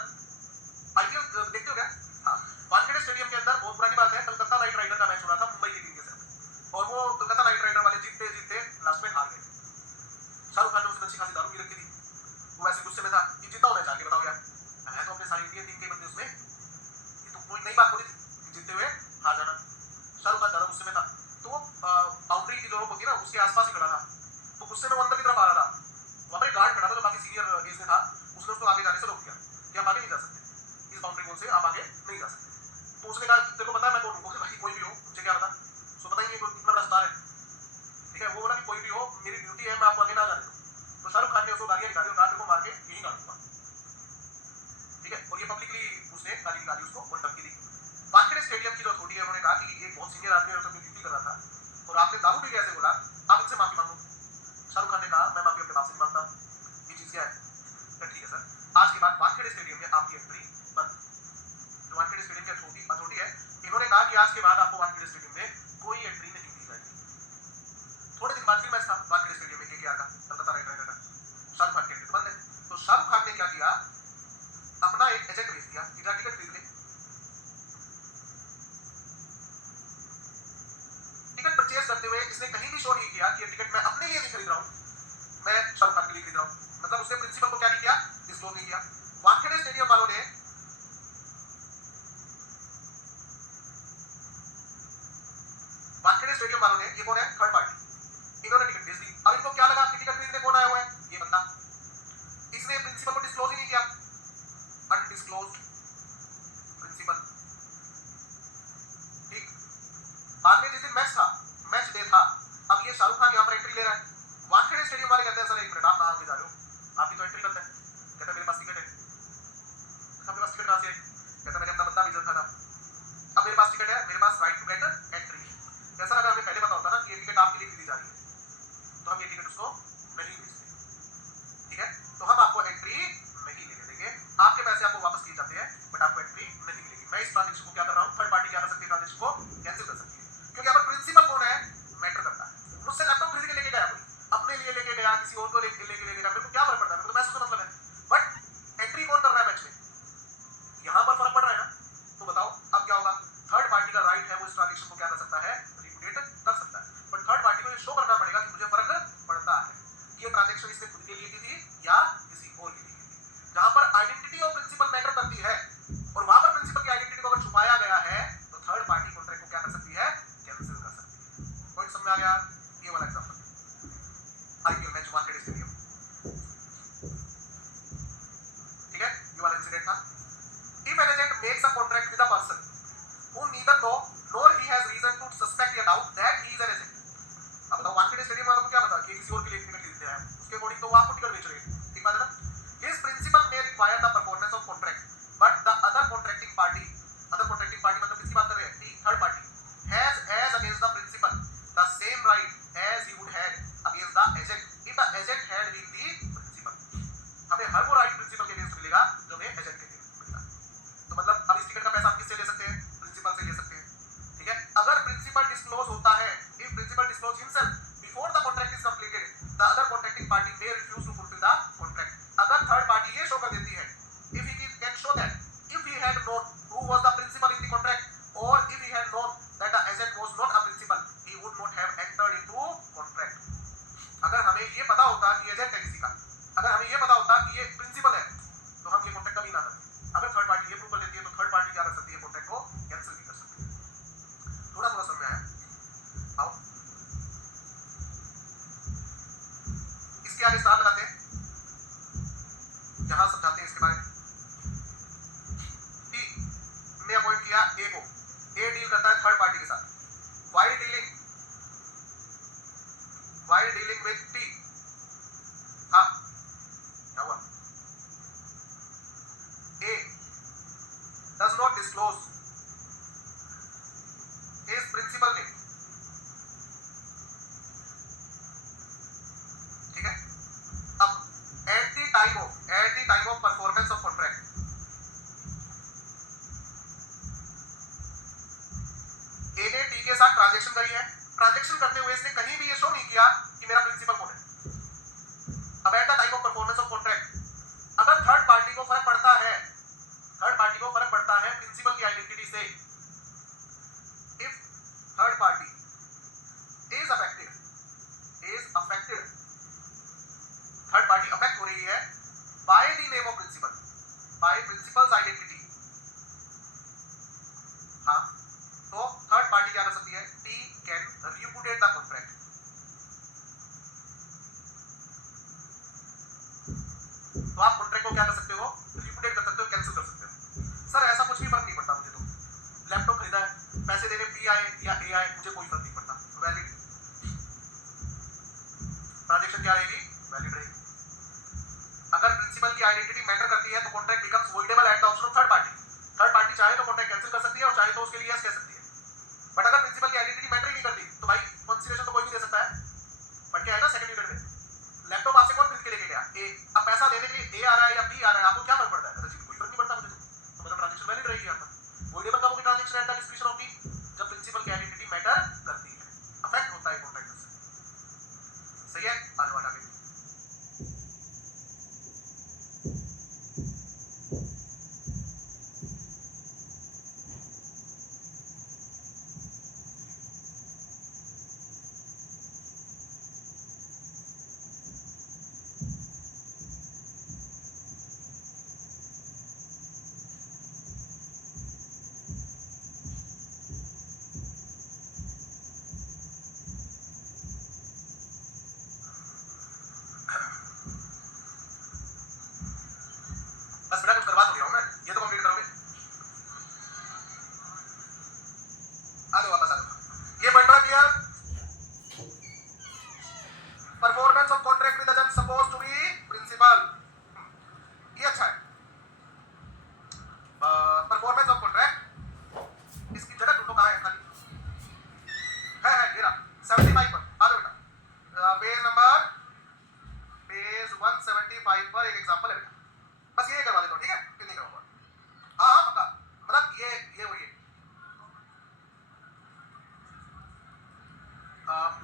आईपीएल देखते हो क्या? हाँ, वानखेड़े स्टेडियम के अंदर बहुत पुरानी बात है, कलकत्ता नाइट राइडर का मैच हो रहा था मुंबई की टीम के साथ और वो कलकत्ता नाइट राइडर वाले जीतते जीतते लास्ट में हार गए। शाहरुख खान ने उसमें अच्छी खासी दारू पी रखी थी, वो वैसे गुस्से में था कि जीता हूं मैं, जाके बताओ यार मैं तो अपने सारी इंडियन टीम के बंदे उसमें, ये तो कोई नई बात बोली थी जीतते हुए हार जाना। शाहरुख खान ज्यादा गुस्से में था तो वो बाउंड्री की जो रोप होती है ना उसके आसपास ही खड़ा था, तो गुस्से में वो अंदर की तरफ आ रहा था, वहां पर एक गार्ड खड़ा था जो काफी सीनियर एज में था, उसने उसको आगे जाने से रोक दिया कि आप आगे नहीं जा सकते, इस बाउंड्री वॉल से आप आगे नहीं जा सकते। तो उसने कहा तेरे को पता है मैं कौन हूं? भाई कोई भी हो मुझे क्या पता, उसको पता ही नहीं कितना बड़ा स्टार है। ठीक है, वो बोला कि कोई भी हो मेरी ड्यूटी है मैं आपको आगे ना जाने दूं। तो शाहरुख खान ने उसको गालियां निकाली और गार्ड को मार के यही गाड़ दूंगा। ठीक है, और ये पब्लिकली उसने गाली निकाली उसको और धमकी दी। वानखेड़े स्टेडियम की जो अथॉरिटी है उन्होंने कहा कि एक बहुत सीनियर आदमी है अपनी ड्यूटी कर रहा था और आपने दारू पी कैसे बोला, आप इनसे माफी मांगो। शाहरुख खान ने कहा मैं माफी अपने बाप से नहीं मांगता, ये चीज क्या है? ठीक है सर, आज के बाद वानखेड़े स्टेडियम में आपकी एंट्री बंद। जो वानखेड़े स्टेडियम की अथॉरिटी है इन्होंने कहा कि आज के बाद आपको वानखेड़े स्टेडियम में कोई एंट्री नहीं दी जाएगी। थोड़े दिन बाद फिर मैच था वानखेड़े स्टेडियम में केकेआर का, कलकत्ता नाइट राइडर का। नहीं खरीद रहा हूँ, मैं शाहरुख खान के लिए खरीद रहा हूँ, मतलब उसने प्रिंसिपल को क्या नहीं किया, डिस्क्लोज नहीं किया। वानखेड़े स्टेडियम वालों ने ये कौन है, थर्ड पार्टी, इन्होंने टिकट भेज दी। अब इनको क्या लगा कि टिकट खरीदने कौन आया हुआ है, ये बंदा, इसने प्रिंसिपल को डिस्क्लोज ही नहीं किया, अनडिस्क्लोज्ड प्रिंसिपल। ठीक, बाद में जिस दिन मैच था, मैच डे था, अब ये शाहरुख खान यहाँ पर एंट्री ले रहा है। वानखेड़े स्टेडियम वाले कहते हैं सर एक मिनट, आप कहाँ जा रहे हो, आपकी तो एंट्री बंद है। कहता है मेरे पास टिकट है। आपके पास टिकट कहाँ से है? कहता मैंने अपना बंदा भेज रखा था। अब मेरे पास टिकट है, मेरे पास राइट टू गेट एंट्री। जैसा अगर हमें पहले पता होता ना कि ये टिकट आपके लिए खरीदी जा रही है, तो हम ये टिकट उसको नहीं भेजते, ठीक है। तो हम आपको एंट्री नहीं लेने देंगे, आपके पैसे आपको वापस किए जाते हैं, बट आपको एंट्री नहीं मिलेगी। मैं इस ट्रांजेक्शन को क्या कर रहा हूँ, थर्ड पार्टी क्या कर सकती है, ट्रांजेक्शन को कैंसिल कर सकती है, क्योंकि यहाँ पर प्रिंसिपल कौन है, मैटर करता है। मुझसे लैपटॉप खरीद के लेके गया कोई, अपने लिए लेके गया, किसी और को लेके गया, मेरे को क्या फर्क पड़ता है, मेरे को पैसों से मतलब है, बट एंट्री कौन कर रहा है मैच में, यहाँ पर फर्क पड़ रहा है ना। तो बताओ अब क्या होगा, थर्ड पार्टी का राइट है वो इस ट्रांजेक्शन को क्या कर सकता है, रिपुटेट कर सकता है, बट थर्ड पार्टी को ये शो करना पड़ेगा कि मुझे फर्क पड़ता है कि ये ट्रांजेक्शन इसने खुद के लिए की थी या किसी और के लिए की थी। जहां पर आइडेंटिटी ऑफ प्रिंसिपल मैटर करती है और वहां पर प्रिंसिपल की आइडेंटिटी को अगर छुपाया गया है तो थर्ड पार्टी कॉन्ट्रैक्ट को क्या कर सकती है, कैंसिल कर सकती है। पॉइंट समझ आ गया। ये वाला example IPL match Wankhede stadium, ठीक है, ये वाला इंसिडेंट था। If an agent makes a contract with a person who neither know nor he has reason to suspect or doubt that he is an agent, अब बताओ वानखेड़े स्टेडियम वालों को क्या पता कि किसी और के लिए टिकट खरीदते हैं, उसके अकॉर्डिंग तो वो आपको टिकट बेच रहे हैं, ठीक बात है ना। His principal may require the performance of contract, but the other contracting party मतलब किसकी बात कर रहे हैं, third party, has as against the principal the same right as he would have against the agent if the agent had been the principal। हमें हर वो right principal के against मिलेगा जो हमें एजेंट के अगेंस्ट मिलता है। तो मतलब अब इस टिकट का पैसा हम किससे ले सकते हैं, प्रिंसिपल से ले सकते हैं, ठीक है। अगर प्रिंसिपल डिस्क्लोज होता है, if principal disclose himself before the contract is completed, the other contracting party may refuse to fulfil the contract. अगर थर्ड पार्टी ये शो कर देती है, if he can show that if he had known who was the principal in the contract or if he had known that the agent was not a principal, he would not have entered into contract. अगर हमें ये पता होता कि agent है किसी का, अगर हमें ये पता होता कि ये प्रिंसिपल है, तो हम ये कॉन्ट्रैक्ट कभी ना करते। अगर थर्ड पार्टी ये प्रूव कर देती है तो थर्ड पार्टी क्या कर सकती है, कॉन्ट्रैक्ट को कैंसिल भी कर सकती है। थोड़ा थोड़ा समझ में आया। आओ इसके आगे स्टार लगाते हैं, यहां समझाते हैं इसके बारे में। टी ने अपॉइंट किया ए को, ए डील करता है थर्ड पार्टी के साथ, व्हाइल डीलिंग विद टी, हाँ क्या हुआ, A does not disclose his principal name, ठीक है। अब at the time of performance of contract, A ने T के साथ ट्रांजैक्शन करी है, ट्रांजैक्शन करते हुए इसने कहीं भी ये शो नहीं किया कि मेरा प्रिंसिपल कौन है। अब at the time of performance of contract अगर थर्ड पार्टी को फर्क पड़ता है, प्रिंसिपल की आइडेंटिटी से, if third party is affected, third party affect हो रही है by the name of principal, by principals identity, हाँ, तो थर्ड पार्टी क्या कर सकती है, T can repudiate the contract. तो आप कॉन्ट्रैक्ट को क्या कर सकते हो, रिपुटेट कर सकते हो, कैंसिल कर सकते हो। सर ऐसा कुछ भी फर्क नहीं पड़ता मुझे, तो लैपटॉप खरीदा है, पैसे देने पी आए या ए आए, मुझे कोई फर्क नहीं पड़ता, वैलिड ट्रांजैक्शन क्या रहेगी, वैलिड रहेगी। अगर प्रिंसिपल की आइडेंटिटी मैटर करती है तो contract becomes voidable eight the option of third party. Third party चाहे तो कॉन्ट्रैक्ट कैंसिल कर सकती है और चाहे तो उसके लिए यस कह सकती है, बट अगर प्रिंसिपल की आइडेंटिटी मैटर ही नहीं करती तो भाई कंसीडरेशन तो कोई भी दे सकता है। बट क्या है ना, सेकंड यूनिट में लैपटॉप आपसे कौन खरीद के लेके गया, ए, अब पैसा देने के लिए ए आ रहा है या बी आ रहा है, आपको क्या फर्क पड़ता है, कोई फर्क नहीं पड़ता मुझे, तो मेरा ट्रांजैक्शन वैलिड रहेगी। आपका वॉइडेबल कब होगी transaction at the description of T, जब प्रिंसिपल की आइडेंटिटी मैटर करती है, अफेक्ट होता है कॉन्ट्रैक्ट से, सही है। आगे बढ़ आगे बस बेटा कुछ करवा तो रहा हूँ मैं, ये तो कंप्लीट करोगे। आ जाओ वापस आ जाओ। ये पॉइंट रहा clear? Performance of contract with agent suppose to be principal, ये अच्छा है। परफॉर्मेंस ऑफ कॉन्ट्रैक्ट, इसकी जगह ढूंढो कहाँ है खाली, है ये रहा 75 पर। आ जाओ बेटा पेज 175 पर एक एग्जांपल है बेटा, बस ये करवा देता हूँ, ठीक है? फिर नहीं करूँगा। हाँ पक्का, मतलब ये वही है।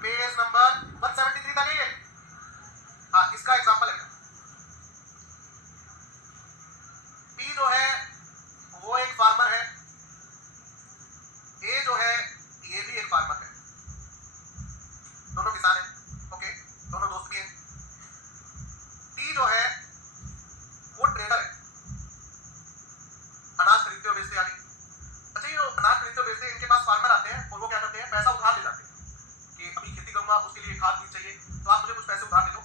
पेज नंबर 173 तक है ये। हाँ इसका एग्जांपल है। पी जो है वो एक फार्मर है, ए जो है ये भी एक फार्मर है, दोनों किसान हैं, ओके, दोनों दोस्त भी हैं। टी जो है वो ट्रेडर है, अनाज खरीदते और बेचते आदि। अच्छा ये अनाज खरीदते और बेचते, इनके पास फार्मर आते हैं और वो क्या करते हैं, पैसा उधार ले जाते हैं कि अभी खेती करूंगा उसके लिए खाद बीज चाहिए, तो आप मुझे कुछ पैसे उधार दे दो।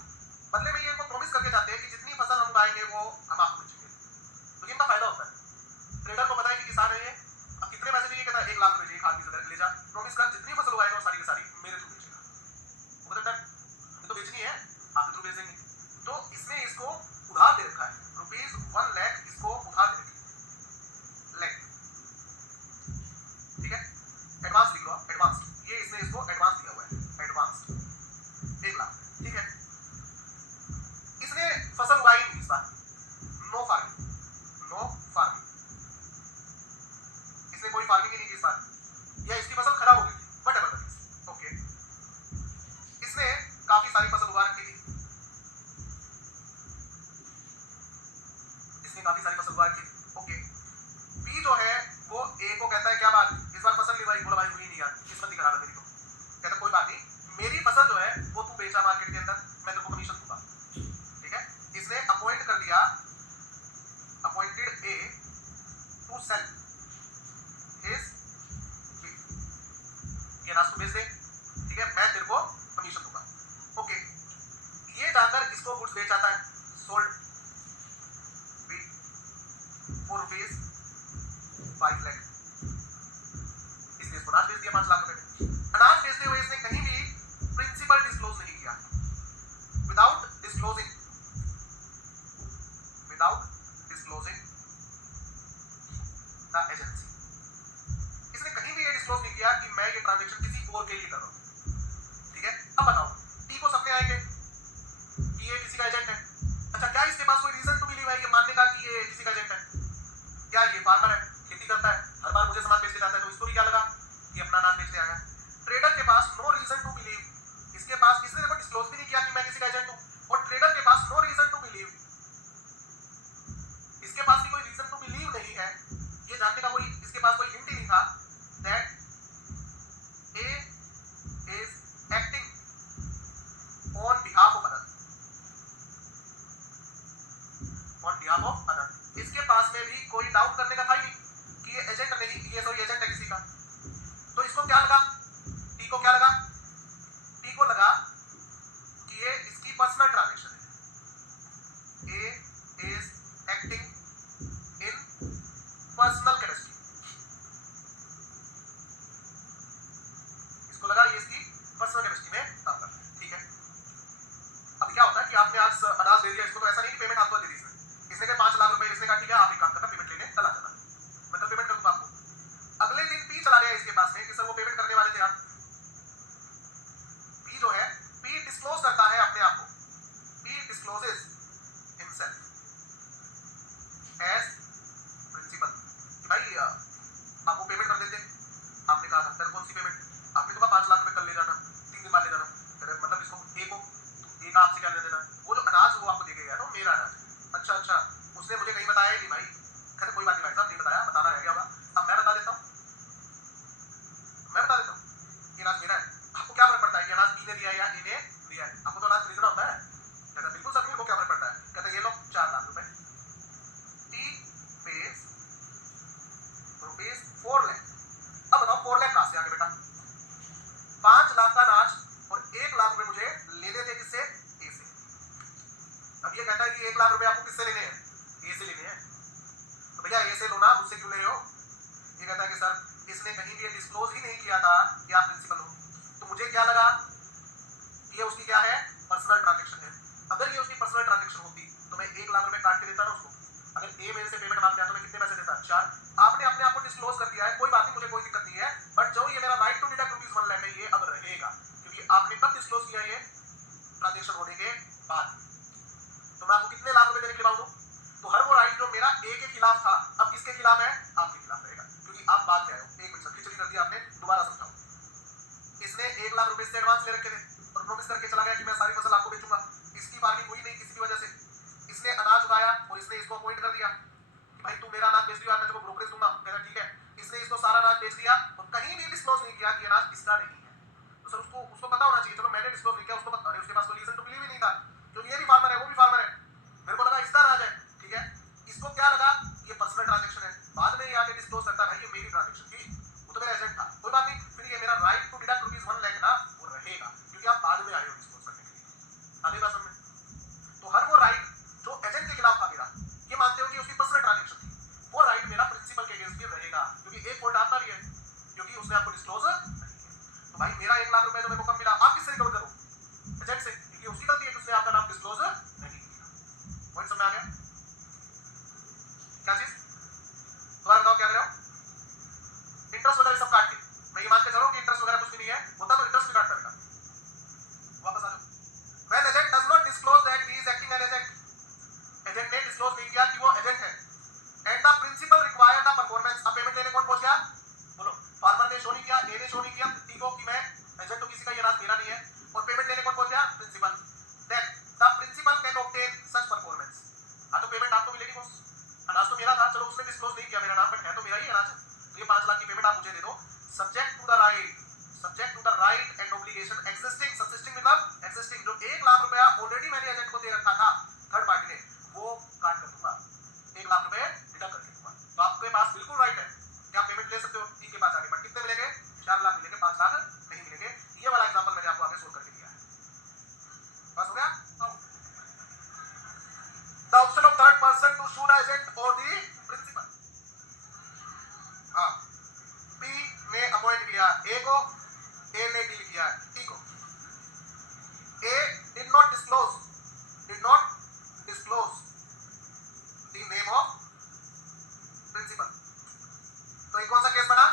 बदले में ये इनको प्रॉमिस करके जाते हैं कि जितनी फसल हम उगाएंगे वो हम आपको बेचेंगे, तो इनका फायदा होता है। ट्रेडर को पता है कि किसान है ये, अब कितने पैसे चाहिए, कहता है 1 लाख रुपए चाहिए, खाद बीज वगैरह ले जा, प्रॉमिस कर जितनी फसल उगाएगा वो सारी की सारी मेरे थ्रू बेचेगा। वो कहता है तो बेचनी है आपके थ्रू बेच देंगे। तो इसने इसको उधार दे रखा है, ₹1 लाख इसको उधार दे रखी है, ठीक है? एडवांस लिख लो, एडवांस, ये इसने इसको एडवांस दिया हुआ है, एडवांस 1 लाख, ठीक है? इसने फसल उगाई नहीं इस बार, नो फार्मिंग, इसने कोई फार्मिंग नहीं की इस बार, या इसकी फसल खराब हो गई थी, व्हाटएवर दैट इज, ओके। इसने काफी सारी फसल उगा रखी थी, ओके। बी जो है वो ए को कहता है क्या बात, इस बार फसल नहीं भाई, बोला भाई हुई नहीं यार, किस्मत ही खराब है मेरी, तो कहता कोई बात नहीं, मेरी फसल जो है वो तू बेचा मार्केट के अंदर, मैं तेरे को कमीशन दूंगा, ठीक है? इसने अपॉइंट कर दिया, appointed A to sell his B, ये अनाज तू बेच दे, ठीक है, मैं तेरे को कमीशन दूंगा, ओके। ये जाकर इसको गुड्स बेच आता है, सोल्ड बी ₹4 5 लाख, इसने इसको अनाज बेच दिया 5 लाख रुपए में। अनाज बेचते हुए इसने कहीं भी प्रिंसिपल डिस्क्लोज नहीं किया, विदाउट डिस्क्लोजिंग द एजेंसी, इसने कहीं भी ये डिस्क्लोज नहीं किया कि मैं ये ट्रांजैक्शन किसी और के लिए कर रहा हूं, ठीक है? अब बताओ, टी को सपने आएंगे कि ये किसी का एजेंट है, अच्छा क्या इसके पास कोई रीजन टू बिलीव है ये मानने का कि ये किसी का एजेंट है? क्या ये फार्मर है, खेती करता है, हर बार मुझे सामान बेचते जाता है, तो इसको भी क्या लगा कि अपना अनाज बेचते आया। ट्रेडर के पास नो रीजन टू बिलीव, इसके पास, इसने देखो डिस्क्लोज भी नहीं किया कि मैं किसी का एजेंट हूं, और ट्रेडर के पास नो रीजन टू बिलीव, इसके पास भी कोई रीजन टू बिलीव नहीं है, ये जानने का कोई इसके पास कोई हिंट ही नहीं था that A is acting on behalf of other, इसके पास में भी कोई डाउट करने का था ही नहीं कि ये एजेंट नहीं, ये सॉरी एजेंट है किसी का। तो इसको क्या लगा, टी को क्या लगा, टी को लगा कि ये इसकी पर्सनल ट्रांजैक्शन है, A is acting in personal capacity, इसको लगा ये इसकी पर्सनल कैपेसिटी में काम कर रहा है, ठीक है? अब क्या होता है कि आपने आज अनाज दे दिया इसको, तो ऐसा नहीं कि पेमेंट आपको दे दी इसने कहा 5 लाख रुपए, इसने कहा ठीक है आप एक काम करना, पेमेंट लेने चला जाना, मैं कल पेमेंट कर दूंगा आपको। अगले दिन पी चला गया इसके पास में कि सर वो पेमेंट करने वाले थे आप। पी जो है, पी डिस्क्लोज करता है अपने आप को, P discloses himself as principal, भाई आप वो पेमेंट कर देते, आपने कहा था सर कौन सी पेमेंट, आपने तो कहा 5 लाख रुपए कल ले जाना, 3 दिन बाद ले जाना, मतलब इसको ए को, ए का आपसे क्या ले देना, वो जो अनाज वो आपको दे के गया ना, मेरा अनाज, अच्छा उसने मुझे कहीं बताया ही नहीं भाई, कहते कोई बात नहीं भाई साहब, नहीं बताया, बताना रह गया होगा, अब मैं बता देता हूँ कि अनाज मेरा है, आपको क्या फर्क पड़ता है कि अनाज बी ने दिया है या ए ने दिया है, आपको तो अनाज खरीदना होता है। कहता बिल्कुल सर, मेरे को क्या फर्क पड़ता है, कहता ये लो 4 लाख रुपए, टी पेज ₹4 लाख। अब बताओ 4 लाख कहां से आ गए बेटा, 5 लाख का अनाज और 1 लाख रुपए मुझे लेने थे किससे, ए से। अब ये कहता है कि 1 लाख रुपए आपको किससे लेने हैं, ए से लेने हैं तो भैया ए से लो ना, मुझसे क्यों ले रहे हो? ये कहता है कि सर इसने कहीं भी डिस्क्लोज ही नहीं किया था कि आप प्रिंसिपल हो, तो मुझे क्या लगा ये उसकी क्या है, पर्सनल ट्रांजैक्शन है। अगर ये उसकी पर्सनल ट्रांजैक्शन होती तो मैं 1 लाख रुपए काट के देता ना उसको। अगर ए मेरे से पेमेंट मांगता तो मैं कितने पैसे देता? 4। आपने अपने आप को डिस्क्लोज कर दिया है, कोई बात नहीं, मुझे कोई दिक्कत नहीं है, बट जो ये मेरा राइट टू डिडक्ट ₹1 लाख है ये अब रहेगा, क्योंकि आपने कब डिस्क्लोज किया? ये ट्रांजैक्शन होने के बाद। तो मैं आपको कितने लाख रुपए देने के लिए मांगू? तो हर वो राइट जो मेरा ए के खिलाफ था अब किसके खिलाफ है? आपके खिलाफ रहेगा, क्योंकि आप बात क्या है। 1 मिनट खिचड़ी कर दिया आपने, दोबारा समझाओ। इसने 1 लाख रुपए से एडवांस ले रखे थे और प्रॉमिस करके चला गया कि मैं सारी फसल आपको बेचूंगा। इसकी फार्मिंग हुई नहीं किसी भी वजह से, इसने अनाज उगाया और इसने इसको अपॉइंट कर दिया कि भाई तू मेरा अनाज बेच दिया, मैं तेरे को ब्रोकरेज दूंगा। कह रहा ठीक है। इसने इसको सारा अनाज बेच दिया और कहीं भी डिस्क्लोज नहीं किया कि अनाज इसका नहीं है। तो सर उसको पता होना चाहिए, चलो मैंने डिस्क्लोज नहीं किया, उसको पता, अरे उसके पास कोई रीजन टू बिलीव ही नहीं था, जो ये भी फार्मर है वो भी फार्मर है, मेरे को लगा इसका अनाज है, ठीक है। इसको क्या लगा ये पर्सनल ट्रांजैक्शन है, बाद में ये आके डिस्क्लोज करता है भाई ये मेरी ट्रांजैक्शन थी, वो तो मेरा एजेंट था, कोई बात नहीं, फिर ये मेरा राइट टू डिडक्ट ₹1 लाख ना वो रहेगा, क्योंकि आप बाद में आए हो डिस्क्लोज करने के लिए। आगे बात समझ? तो हर वो राइट जो एजेंट के खिलाफ था मेरा, ये मानते हो कि उसकी पर्सनल ट्रांजैक्शन थी, वो राइट मेरा प्रिंसिपल के अगेंस्ट भी रहेगा, क्योंकि एक फॉल्ट आपका भी है, क्योंकि उसने आपको डिस्क्लोज नहीं किया। तो भाई मेरा 1 लाख रुपए जो मेरे को कब मिला? आप किससे रिकवर करो? एजेंट से, क्योंकि उसकी गलती है कि उसने आपका नाम डिस्क्लोज नहीं किया। पॉइंट समझ में आ गया? क्या चीज? दोबारा बताओ क्या कर रहे हो? इंटरेस्ट वगैरह सब काट के, मैं ये मान के चलो कि इंटरेस्ट वगैरह कुछ भी नहीं है, होता तो इंटरेस्ट भी काटता बेटा। वापस आ जाओ। When agent does not disclose that he is acting as agent, agent ने डिस्क्लोज नहीं किया कि वो एजेंट है, and the principal require the performance. अब पेमेंट लेने कौन पहुंच गया? बोलो, फार्मर ने शो नहीं किया, ए ने शो नहीं किया ठीक हो कि मैं एजेंट तो किसी का, ये अनाज मेरा नहीं है, और पेमेंट लेने कौन पहुंच गया? Principal. Then the principal can obtain such performance. हाँ तो पेमेंट आपको मिलेगी बॉस, अनाज तो मेरा था, चलो उसने डिस्क्लोज नहीं किया मेरा नाम, बट है तो मेरा ही अनाज, तो ये 5 लाख की पेमेंट आप मुझे दे दो, subject to the right and obligation existing. Subsisting मतलब एक्सिस्टिंग, जो 1 लाख रुपया ऑलरेडी मैंने एजेंट को दे रखा था थर्ड पार्टी ने, वो काट कर दूंगा, 1 लाख रुपए डिडक्ट करके दूंगा। तो आपके पास बिल्कुल राइट है कि आप पेमेंट ले सकते हो, ठीक है, पास आगे, बट कितने मिलेंगे? 4 लाख मिलेंगे, 5 लाख नहीं मिलेंगे। ये वाला एग्जांपल मैंने आपको आगे सोल्व करके दिया है, बस हो गया। The option of third person to sue the agent or the principal. हाँ, P ने अपॉइंट किया A को, A ने डील किया T को। A did not disclose the name of principal. तो ये कौन सा केस बना?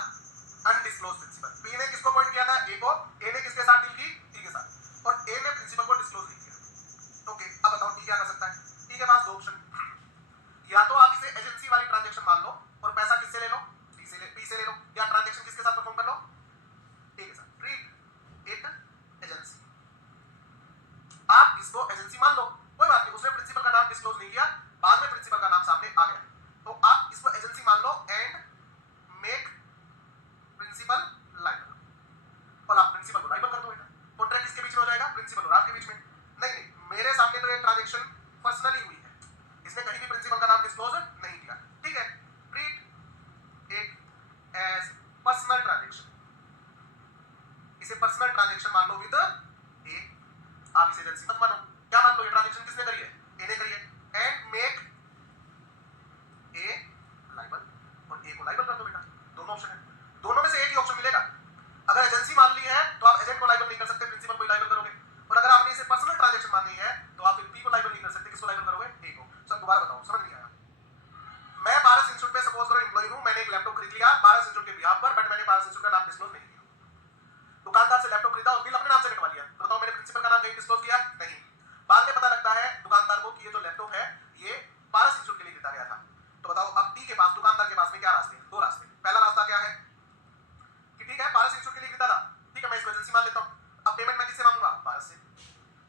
Undisclosed principal. P ने किसको अपॉइंट किया था? A को। A ने किसके साथ डील की? T के साथ। और A ने प्रिंसिपल को डिस्क्लोज नहीं किया। ओके, अब बताओ T क्या कर सकता है? T के पास 2 ऑप्शन, या तो आप इसे एजेंसी वाली ट्रांजैक्शन मान लो और पैसा किससे ले लो? P से ले लो, या ट्रांजैक्शन किसके साथ परफॉर्म कर लो? A के साथ। Treat it agency. आप इसको एजेंसी मान लो, कोई बात नहीं, उसने प्रिंसिपल का नाम डिस्क्लोज नहीं किया, बाद में प्रिंसिपल का नाम सामने आ गया, तो आप इसको एजेंसी मान लो एंड मेक प्रिंसिपल लायबल, और आप प्रिंसिपल को लायबल कर दो। कॉन्ट्रैक्ट किसके बीच में हो जाएगा? प्रिंसिपल और आपके बीच में। नहीं, मेरे सामने तो ये ट्रांजैक्शन पर्सनली हुई है, इसने कहीं भी प्रिंसिपल का नाम डिस्क्लोज नहीं किया, ठीक है। Treat it as personal transaction, इसे पर्सनल ट्रांजैक्शन मान लो विद ए, आप इसे एजेंसी मत मानो। क्या मान लो? ये ट्रांजैक्शन किसने करी है? ए ने करी है, एंड मेक ए लायबल, और ए को लायबल कर दो बेटा। दोनों ऑप्शन है, दोनों में से एक ही ऑप्शन मिलेगा। अगर एजेंसी मान ली है तो आप एजेंट को लायबल नहीं कर सकते, प्रिंसिपल को लायबल करोगे, और अगर आपने इसे पर्सनल ट्रांजैक्शन मानी है तो आप पी को लायबल नहीं कर सकते, किसको लायबल करोगे? ए को। सर दोबारा बताओ, समझ नहीं आया। मैं पारस इंस्टीट्यूट पे सपोज करो एम्प्लॉय हूं, मैंने एक लैपटॉप खरीद लिया पारस इंस्टीट्यूट के बिहाफ पर, बट मैंने पारस इंस्टीट्यूट का नाम डिस्क्लोज नहीं किया। दुकानदार से लैपटॉप खरीदा और बिल अपने नाम से कटवा लिया, तो बताओ मैंने प्रिंसिपल का नाम कहीं डिस्क्लोज किया? नहीं। बाद में पता लगता है दुकानदार को कि ये जो लैपटॉप है ये पारस इंस्टीट्यूट के लिए खरीदा गया था, तो बताओ अब टी के पास, दुकानदार के पास में क्या रास्ते? 2 रास्ते। पहला रास्ता क्या है कि ठीक है पारस इंस्टीट्यूट के लिए खरीदा था, ठीक है, मैं इसको एजेंसी मान लेता हूं, अब पेमेंट मैं किससे मांगूंगा? पारस से,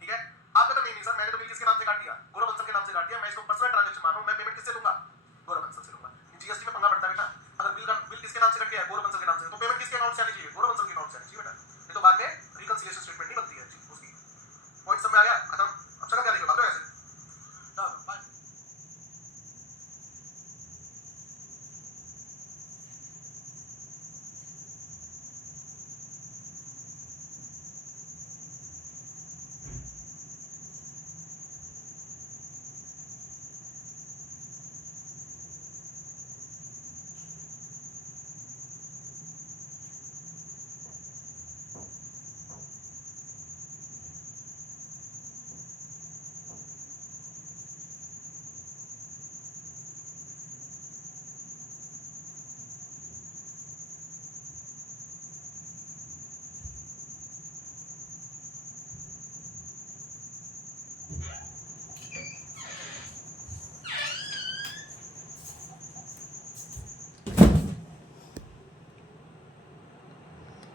ठीक है। आपका तो नहीं सर, मैंने तो बिल किसके नाम से काट दिया? गौरव बंसल के नाम से काट दिया, मैं इसको पर्सनल ट्रांजैक्शन मान रहा हूं,